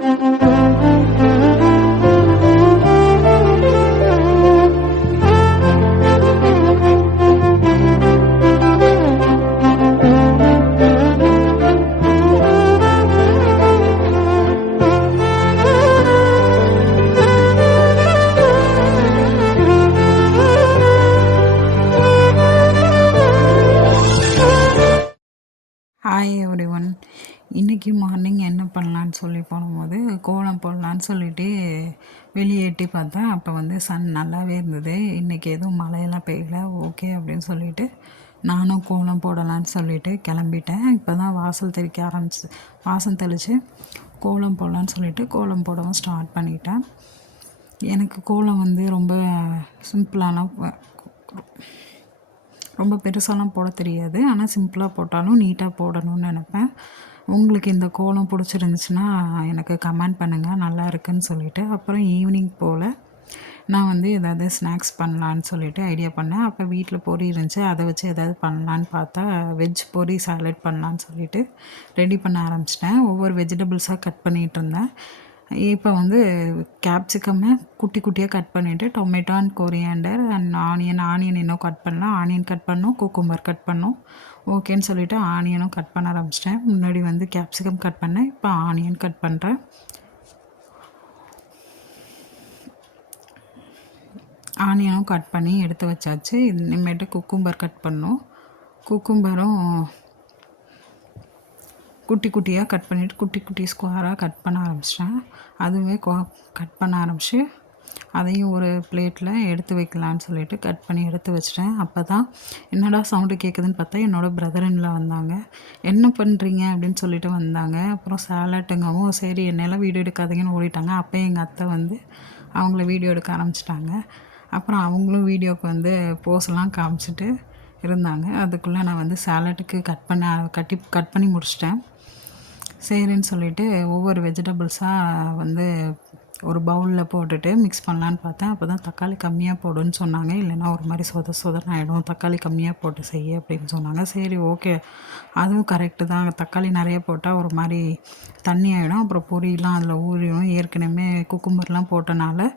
Hi every one. இன்றைக்கி morning என்ன பண்ணலான்னு சொல்லி போகும்போது கோலம் போடலான்னு சொல்லிட்டு வெளியே எட்டி பார்த்தேன். அப்போ வந்து சன் நல்லாவே இருந்தது. இன்றைக்கி எதுவும் மழையெல்லாம் பெய்யல, ஓகே அப்படின்னு சொல்லிட்டு நானும் கோலம் போடலான்னு சொல்லிட்டு கிளம்பிட்டேன். இப்போ தான் வாசல் வாசல் தெளித்து கோலம் போடலான்னு சொல்லிட்டு கோலம் போடவும் ஸ்டார்ட் பண்ணிட்டேன். எனக்கு கோலம் வந்து ரொம்ப சிம்பிளான ரொம்ப பெருசாலாம் போட தெரியாது. ஆனால் சிம்பிளாக போட்டாலும் நீட்டாக போடணும்னு நினப்பேன். உங்களுக்கு இந்த கோலம் பிடிச்சிருந்துச்சுன்னா எனக்கு கமெண்ட் பண்ணுங்கள், நல்லா இருக்குன்னு சொல்லிவிட்டு. அப்புறம் ஈவினிங் போல் நான் வந்து ஏதாவது ஸ்நாக்ஸ் பண்ணலான்னு சொல்லிட்டு ஐடியா பண்ணேன். அப்போ வீட்டில் பொரி இருந்துச்சு, அதை வச்சு எதாவது பண்ணலான்னு பார்த்தா வெஜ் பொரி சாலட் பண்ணலான்னு சொல்லிட்டு ரெடி பண்ண ஆரம்பிச்சிட்டேன். ஒவ்வொரு வெஜிடபிள்ஸாக கட் பண்ணிகிட்டு இருந்தேன். இப்போ வந்து கேப்சிகம்மை குட்டி குட்டியாக கட் பண்ணிவிட்டு tomato and coriander and onion இன்னும் கட் பண்ணலாம். ஆனியன் கட் பண்ணோம், குக்கும்பர் கட் பண்ணோம். ஓகேன்னு சொல்லிவிட்டு ஆனியனும் கட் பண்ண ஆரம்பிச்சிட்டேன். முன்னாடி வந்து கேப்சிகம் கட் பண்ணேன், இப்போ ஆனியன் கட் பண்ணுறேன். ஆனியனும் கட் பண்ணி எடுத்து வச்சாச்சு. இனிமேட்டு குக்கும்பர் கட் பண்ணோம். குக்கும்பரும் குட்டி குட்டியாக கட் பண்ணிவிட்டு குட்டி குட்டி ஸ்கொயராக கட் பண்ண ஆரம்பிச்சிட்டேன். அதுவே கட் பண்ண ஆரம்பித்து அதையும் ஒரு பிளேட்டில் எடுத்து வைக்கலான்னு சொல்லிட்டு கட் பண்ணி எடுத்து வச்சிட்டேன். அப்போ தான் என்னடா சவுண்டு கேட்குதுன்னு பார்த்தா என்னோடய பிரதர்இன்லா வந்தாங்க. என்ன பண்ணுறீங்க அப்படின்னு சொல்லிட்டு வந்தாங்க. அப்புறம் சாலட்டுங்கவும் சரி என்னெல்லாம் வீடியோ எடுக்காதீங்கன்னு ஓடிட்டாங்க. அப்போ எங்கள் அத்தை வந்து அவங்கள வீடியோ எடுக்க ஆரம்பிச்சிட்டாங்க. அப்புறம் அவங்களும் வீடியோவுக்கு வந்து போஸ்லாம் காமிச்சிட்டு இருந்தாங்க. அதுக்குள்ளே நான் வந்து சாலட்டுக்கு கட் பண்ணி முடிச்சிட்டேன். சரின்னு சொல்லிவிட்டு ஒவ்வொரு வெஜிடபிள்ஸாக வந்து ஒரு பவுலில் போட்டுட்டு மிக்ஸ் பண்ணலான்னு பார்த்தேன். அப்போ தான் தக்காளி கம்மியாக போடுன்னு சொன்னாங்க. இல்லைன்னா ஒரு மாதிரி சொதன்னு ஆகிடும், தக்காளி கம்மியாக போட்டு செய்ய அப்படின்னு சொன்னாங்க. சரி ஓகே, அதுவும் கரெக்டு தான். தக்காளி நிறைய போட்டால் ஒரு மாதிரி தண்ணி ஆகிடும், அப்புறம் பொரியெலாம் அதில் ஊறிடும். ஏற்கனவே குக்கும்பர்லாம் போட்டனால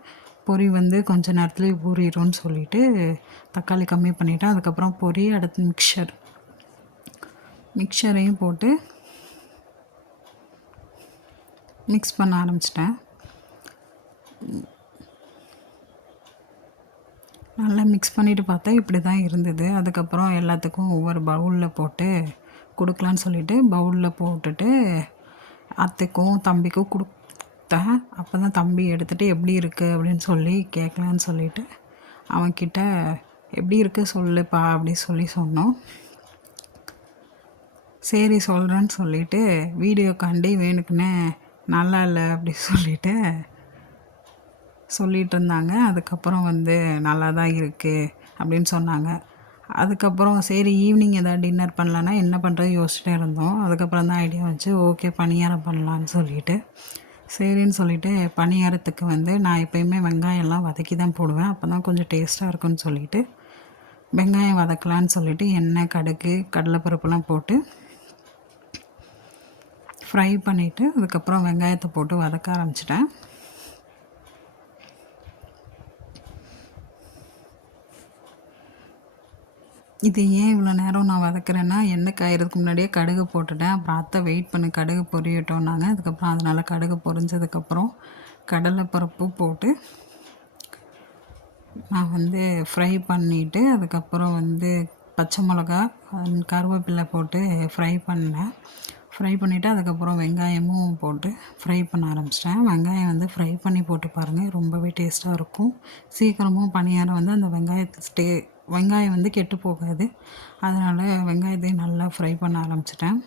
பொரி வந்து கொஞ்சம் நேரத்துலேயே ஊறிடும்னு சொல்லிவிட்டு தக்காளி கம்மி பண்ணிவிட்டேன். அதுக்கப்புறம் பொரி, அடுத்து மிக்சரையும் போட்டு மிக்ஸ் பண்ண ஆரம்பிச்சிட்டேன். நல்லா மிக்ஸ் பண்ணிவிட்டு பார்த்தா இப்படி தான் இருந்தது. அதுக்கப்புறம் எல்லாத்துக்கும் ஒவ்வொரு பவுலில் போட்டு கொடுக்கலான்னு சொல்லிவிட்டு பவுலில் போட்டுட்டு அத்தைக்கும் தம்பிக்கும் கொடுத்தேன். அப்போ தான் தம்பி எடுத்துகிட்டு எப்படி இருக்குது அப்படின்னு சொல்லி கேட்கலான்னு சொல்லிவிட்டு அவன்கிட்ட எப்படி இருக்குது சொல்லுப்பா அப்படி சொன்னோம். சரி சொல்கிறேன்னு சொல்லிவிட்டு வீடியோக்காண்டி வேணுக்குன்னு நல்லா இல்லை அப்படி சொல்லிகிட்டு இருந்தாங்க. அதுக்கப்புறம் வந்து நல்லா தான் இருக்குது அப்படின்னு சொன்னாங்க. அதுக்கப்புறம் சரி ஈவினிங் எதாவது டின்னர் பண்ணலான்னா என்ன பண்ணுறது யோசிச்சுட்டே இருந்தோம். அதுக்கப்புறம் தான் ஐடியா வந்துச்சு, ஓகே பணியாரம் பண்ணலான்னு சொல்லிட்டு சரின்னு சொல்லிவிட்டு பணியாரத்துக்கு வந்து நான் எப்போயுமே வெங்காயம்லாம் வதக்கி தான் போடுவேன். அப்போ தான் கொஞ்சம் டேஸ்ட்டாக இருக்குன்னு சொல்லிவிட்டு வெங்காயம் வதக்கலான்னு சொல்லிவிட்டு எண்ணெய், கடுகு, கடலைப்பருப்புலாம் போட்டு ஃப்ரை பண்ணிவிட்டு அதுக்கப்புறம் வெங்காயத்தை போட்டு வதக்க ஆரம்பிச்சிட்டேன். இது ஏன் இவ்வளோ நேரம் நான் வதக்குறேன்னா எண்ணெய் காயறதுக்கு முன்னாடியே கடுகு போட்டுட்டேன். அப்புறம் அத்தை வெயிட் பண்ணி கடுகு பொரியட்டோன்னாங்க. அதுக்கப்புறம் அதனால் கடுகு பொரிஞ்சதுக்கப்புறம் கடலைப்பருப்பு போட்டு நான் வந்து ஃப்ரை பண்ணிவிட்டு அதுக்கப்புறம் வந்து பச்சை மிளகா, கருவேப்பிலை போட்டு ஃப்ரை பண்ணிவிட்டு அதுக்கப்புறம் வெங்காயமும் போட்டு ஃப்ரை பண்ண ஆரம்பிச்சிட்டேன். வெங்காயம் வந்து ஃப்ரை பண்ணி போட்டு பாருங்கள், ரொம்பவே டேஸ்ட்டாக இருக்கும். சீக்கிரமும் பணியாரம் வந்து அந்த வெங்காயம் வந்து கெட்டு போகாது. அதனால் வெங்காயத்தையும் நல்லா ஃப்ரை பண்ண ஆரம்பிச்சிட்டேன்.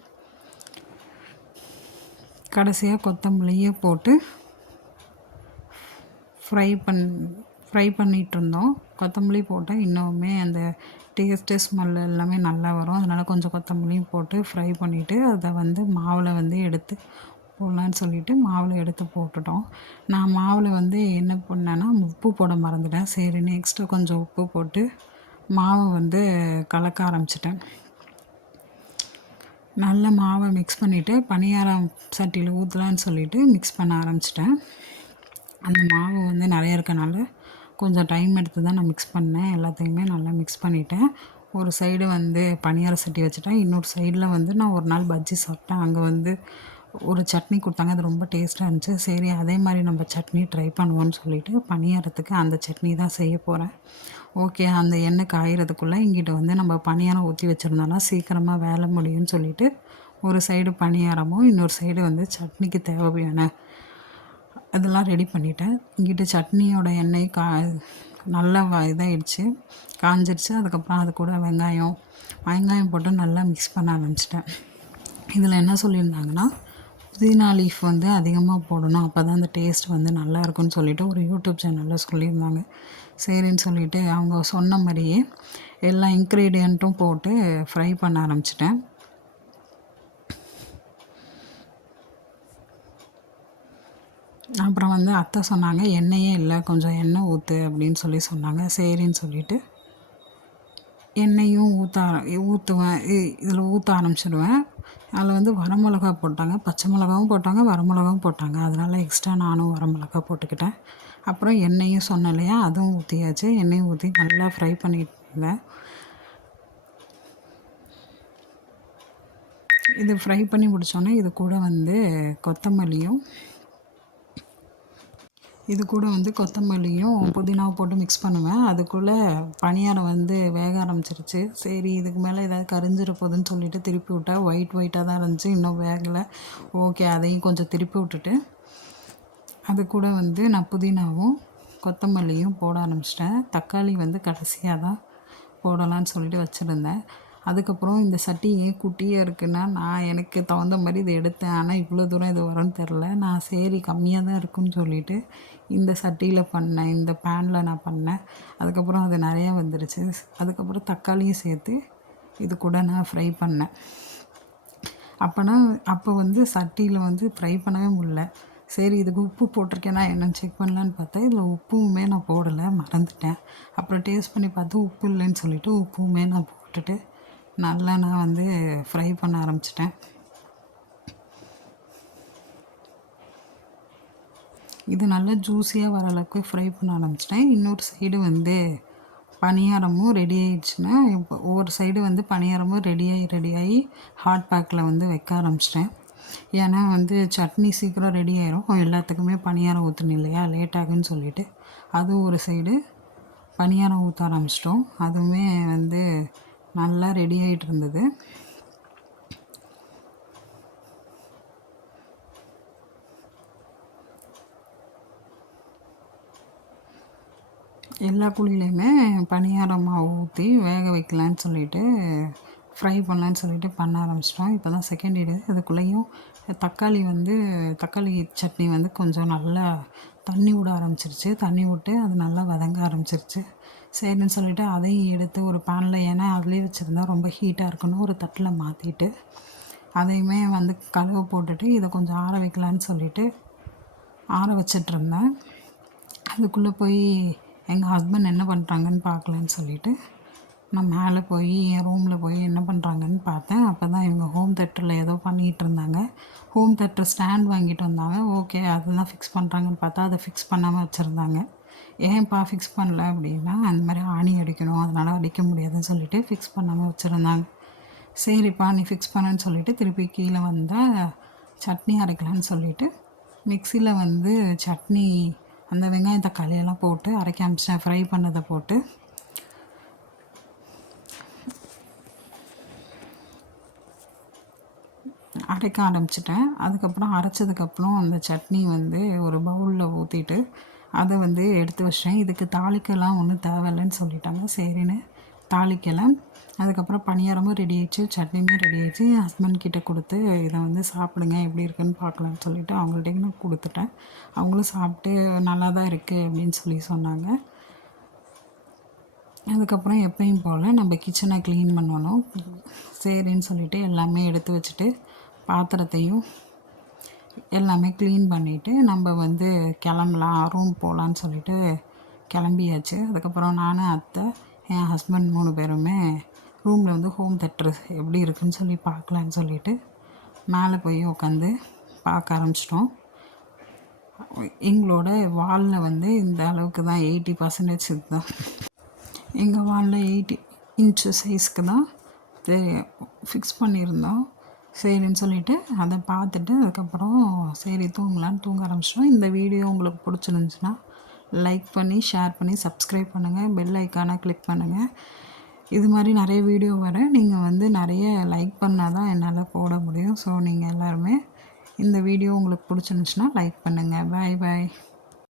கடைசியாக கொத்தமல்லியை போட்டு ஃப்ரை பண்ணிகிட்ருந்தோம். கொத்தமல்லி போட்டால் இன்னுமே அந்த டேஸ்ட்டு ஸ்மெல் எல்லாமே நல்லா வரும். அதனால் கொஞ்சம் கொத்தமல்லியும் போட்டு ஃப்ரை பண்ணிவிட்டு அதை வந்து மாவில் வந்து எடுத்து போடலான்னு சொல்லிவிட்டு மாவில் எடுத்து போட்டுட்டோம். நான் மாவில் வந்து என்ன பண்ணேன்னா உப்பு போட மறந்துட்டேன். சரின்னு எக்ஸ்ட்ரா கொஞ்சம் உப்பு போட்டு மாவை வந்து கலக்க ஆரம்பிச்சிட்டேன். நல்ல மாவை மிக்ஸ் பண்ணிவிட்டு பணியாரம் சட்டியில் ஊற்றலான்னு சொல்லிவிட்டு மிக்ஸ் பண்ண ஆரம்பிச்சிட்டேன். அந்த மாவு வந்து நிறைய இருக்கனால கொஞ்சம் டைம் எடுத்து தான் நான் மிக்ஸ் பண்ணேன். எல்லாத்தையுமே நல்லா மிக்ஸ் பண்ணிவிட்டேன். ஒரு சைடு வந்து பணியார சட்டி வச்சுட்டேன். இன்னொரு சைடில் வந்து நான் ஒரு நாள் பஜ்ஜி சாப்பிட்டேன். அங்கே வந்து ஒரு சட்னி கொடுத்தாங்க. அது ரொம்ப டேஸ்ட்டாக இருந்துச்சு. சரி அதே மாதிரி நம்ம சட்னி ட்ரை பண்ணுவோன்னு சொல்லிவிட்டு பணியாரத்துக்கு அந்த சட்னி தான் செய்ய போகிறேன். ஓகே, அந்த எண்ணெய் காயறதுக்குள்ளே இங்கிட்ட வந்து நம்ம பணியாரம் ஊற்றி வச்சுருந்தோம்னா சீக்கிரமாக வேலை முடியும்னு சொல்லிவிட்டு ஒரு சைடு பணியாரமும் இன்னொரு சைடு வந்து சட்னிக்கு தேவையான அதெல்லாம் ரெடி பண்ணிட்டேன். இங்கிட்ட சட்னியோட எண்ணெய் நல்லா இதாகிடுச்சு, காஞ்சிருச்சு. அதுக்கப்புறம் அது கூட வெங்காயம் போட்டு நல்லா மிக்ஸ் பண்ண ஆரம்பிச்சிட்டேன். இதில் என்ன சொல்லியிருந்தாங்கன்னா புதினா லீஃப் வந்து அதிகமாக போடணும், அப்போ தான் அந்த டேஸ்ட் வந்து நல்லாயிருக்குன்னு சொல்லிவிட்டு ஒரு யூடியூப் சேனலில் சொல்லியிருந்தாங்க. சரின்னு சொல்லிவிட்டு அவங்க சொன்ன மாதிரியே எல்லா இன்க்ரீடியண்ட்டும் போட்டு ஃப்ரை பண்ண ஆரம்பிச்சிட்டேன். அப்புறம் வந்து அத்தை சொன்னாங்க, எண்ணெயே இல்லை, கொஞ்சம் எண்ணெய் ஊற்று அப்படின்னு சொன்னாங்க. சரின்னு சொல்லிவிட்டு எண்ணெயும் ஊற்றுவேன். இதில் ஊற்ற ஆரம்பிச்சிடுவேன். அதில் வந்து வரமிளகா போட்டாங்க, பச்சை மிளகாவும் போட்டாங்க, வரமிளகாவும் போட்டாங்க. அதனால் எக்ஸ்ட்ரா நானும் வரமிளகா போட்டுக்கிட்டேன். அப்புறம் எண்ணெயும் சொன்னேன் இல்லையா, அதுவும் ஊற்றியாச்சு. எண்ணெயும் ஊற்றி நல்லா ஃப்ரை பண்ணிட்டு இருந்தேன். இது ஃப்ரை பண்ணி முடித்தோன்னே இது கூட வந்து கொத்தமல்லியும் புதினாவும் போட்டு மிக்ஸ் பண்ணுவேன். அதுக்குள்ளே பணியாரம் வந்து வேக ஆரம்பிச்சிருச்சு. சரி இதுக்கு மேலே ஏதாவது கரிஞ்சிட போகுதுன்னு சொல்லிவிட்டு திருப்பி விட்டா ஒயிட்டாக தான் இருந்துச்சு, இன்னும் வேகலை. ஓகே, அதையும் கொஞ்சம் திருப்பி விட்டுட்டு அது கூட வந்து நான் புதினாவும் கொத்தமல்லியும் போட ஆரம்பிச்சிட்டேன். தக்காளி வந்து கடைசியாக தான் போடலான்னு சொல்லிட்டு வச்சுருந்தேன். அதுக்கப்புறம் இந்த சட்டி ஏன் குட்டியாக இருக்குன்னா, நான் எனக்கு தகுந்த மாதிரி இதை எடுத்தேன். ஆனால் இவ்வளோ தூரம் இது வரும்னு தெரில. நான் சரி கம்மியாக தான் இருக்குன்னு சொல்லிவிட்டு இந்த சட்டியில் பண்ணேன், இந்த பேனில் நான் பண்ணேன். அதுக்கப்புறம் அது நிறையா வந்துருச்சு. அதுக்கப்புறம் தக்காளியும் சேர்த்து இது கூட நான் ஃப்ரை பண்ணேன். அப்போ வந்து சட்டியில் வந்து ஃப்ரை பண்ணவே முடியல. சரி இதுக்கு உப்பு போட்டிருக்கேனா என்னென்னு செக் பண்ணலான்னு பார்த்தா இதில் உப்புமே நான் போடலை, மறந்துட்டேன். அப்புறம் டேஸ்ட் பண்ணி பார்த்து உப்பு இல்லைன்னு சொல்லிவிட்டு உப்புமே நான் போட்டுட்டு நல்லா நான் வந்து ஃப்ரை பண்ண ஆரம்பிச்சிட்டேன். இது நல்லா ஜூஸியாக வர அளவுக்கு ஃப்ரை பண்ண ஆரம்பிச்சிட்டேன். இன்னொரு சைடு வந்து பணியாரமும் ரெடி ஆகிடுச்சுன்னா இப்போ ஒவ்வொரு சைடு வந்து பணியாரமும் ரெடியாகி ஹாட் பேக்கில் வந்து வைக்க ஆரம்பிச்சிட்டேன். ஏன்னா வந்து சட்னி சீக்கிரம் ரெடி ஆயிரும், எல்லாத்துக்குமே பணியாரம் ஊற்றணும் இல்லையா, லேட் ஆகுன்னு சொல்லிவிட்டு அதுவும் ஒரு சைடு பணியாரம் ஊற்ற ஆரம்பிச்சிட்டோம். அதுவுமே வந்து நல்லா ரெடி ஆகிட்டு இருந்தது. எல்லா குழிலையுமே பணியாரம் மாவு ஊற்றி வேக வைக்கலான்னு சொல்லிவிட்டு ஃப்ரை பண்ணலான்னு சொல்லிட்டு பண்ண ஆரம்பிச்சிட்டோம். இப்போ தான் செகண்ட் இது. அதுக்குள்ளேயும் தக்காளி சட்னி வந்து கொஞ்சம் நல்லா தண்ணி விட ஆரம்பிச்சிருச்சு. தண்ணி விட்டு அது நல்லா வதங்க ஆரம்பிச்சிருச்சு. சரின்னு சொல்லிவிட்டு அதையும் எடுத்து ஒரு பேனில், ஏன்னா அதிலே வச்சுருந்தா ரொம்ப ஹீட்டாக இருக்குன்னு ஒரு தட்டில் மாற்றிட்டு அதையுமே வந்து கழுவ போட்டுட்டு இதை கொஞ்சம் ஆற வைக்கலான்னு சொல்லிவிட்டு ஆற வச்சிட்ருந்தேன். அதுக்குள்ளே போய் எங்கள் ஹஸ்பண்ட் என்ன பண்ணுறாங்கன்னு பார்க்கலான்னு சொல்லிவிட்டு நான் மேலே போய் என் ரூமில் போய் என்ன பண்ணுறாங்கன்னு பார்த்தேன். அப்போ தான் இவங்க ஹோம் தேட்டரில் ஏதோ பண்ணிகிட்டு இருந்தாங்க. ஹோம் தேட்டர் ஸ்டாண்ட் வாங்கிட்டு வந்தாங்க. ஓகே அதெல்லாம் ஃபிக்ஸ் பண்ணுறாங்கன்னு பார்த்தா அதை ஃபிக்ஸ் பண்ணாமல் வச்சுருந்தாங்க. ஏன்ப்பா ஃபிக்ஸ் பண்ணல அப்படின்னா, அந்த மாதிரி ஆணி அடிக்கணும், அதனால் அடிக்க முடியாதுன்னு சொல்லிவிட்டு ஃபிக்ஸ் பண்ணாமல் வச்சுருந்தாங்க. சரிப்பா நீ ஃபிக்ஸ் பண்ணன்னு சொல்லிவிட்டு திருப்பி கீழே வந்தால் சட்னி அரைக்கலான்னு சொல்லிவிட்டு மிக்சியில் வந்து சட்னி அந்த வெங்காயம் தக்காளியெல்லாம் போட்டு அரைக்க ஆரம்பிச்சிட்டேன். ஃப்ரை பண்ணதை போட்டு அரைக்க ஆரம்பிச்சிட்டேன். அதுக்கப்புறம் அரைச்சதுக்கப்புறம் அந்த சட்னி வந்து ஒரு பவுலில் ஊற்றிட்டு அதை வந்து எடுத்து வச்சிட்டேன். இதுக்கு தாளிக்கெல்லாம் ஒன்றும் தேவையில்லைன்னு சொல்லிட்டாங்க. சரின்னு தாளிக்கலை. அதுக்கப்புறம் பணியாரமும் ரெடி ஆயிடுச்சு, சட்னியுமே ரெடி ஆயிடுச்சு. என் ஹஸ்பண்ட் கிட்டே கொடுத்து இதை வந்து சாப்பிடுங்க எப்படி இருக்குன்னு பார்க்கலான்னு சொல்லிவிட்டு அவங்கள்ட்ட நான் கொடுத்துட்டேன். அவங்களும் சாப்பிட்டு நல்லா தான் இருக்குது அப்படின்னு சொன்னாங்க. அதுக்கப்புறம் எப்பயும் போல் நம்ம கிச்சனை க்ளீன் பண்ணணும். சரின்னு சொல்லிவிட்டு எல்லாமே எடுத்து வச்சுட்டு பாத்திரத்தையும் எல்லாமே க்ளீன் பண்ணிவிட்டு நம்ம வந்து கிளம்பலாம், ரூம் போகலான்னு சொல்லிவிட்டு கிளம்பியாச்சு. அதுக்கப்புறம் நான், அத்தை, என் ஹஸ்பண்ட் 3 பேருமே ரூமில் வந்து ஹோம் தேட்டர் எப்படி இருக்குன்னு சொல்லி பார்க்கலான்னு சொல்லிட்டு மேலே போய் உட்காந்து பார்க்க ஆரம்பிச்சிட்டோம். எங்களோட வாலில் வந்து இந்த அளவுக்கு தான் 80% இதுதான். எங்கள் வாலில் 80 இன்ச்சு சைஸ்க்கு தான் ஃபிக்ஸ் பண்ணியிருந்தோம். சரின்னு சொல்லிவிட்டு அதை பார்த்துட்டு அதுக்கப்புறம் சரி தூங்கலான்னு தூங்க ஆரம்பிச்சிட்டோம். இந்த வீடியோ உங்களுக்கு பிடிச்சிருந்துச்சுன்னா லைக் பண்ணி, ஷேர் பண்ணி, சப்ஸ்கிரைப் பண்ணுங்கள். பெல் ஐக்கானை கிளிக் பண்ணுங்கள். இது மாதிரி நிறைய வீடியோ வர நீங்கள் வந்து நிறைய லைக் பண்ணால் தான் என்னால் போட முடியும். ஸோ நீங்கள் எல்லாருமே இந்த வீடியோ உங்களுக்கு பிடிச்சிருந்துச்சுன்னா லைக் பண்ணுங்கள். பாய் பாய்.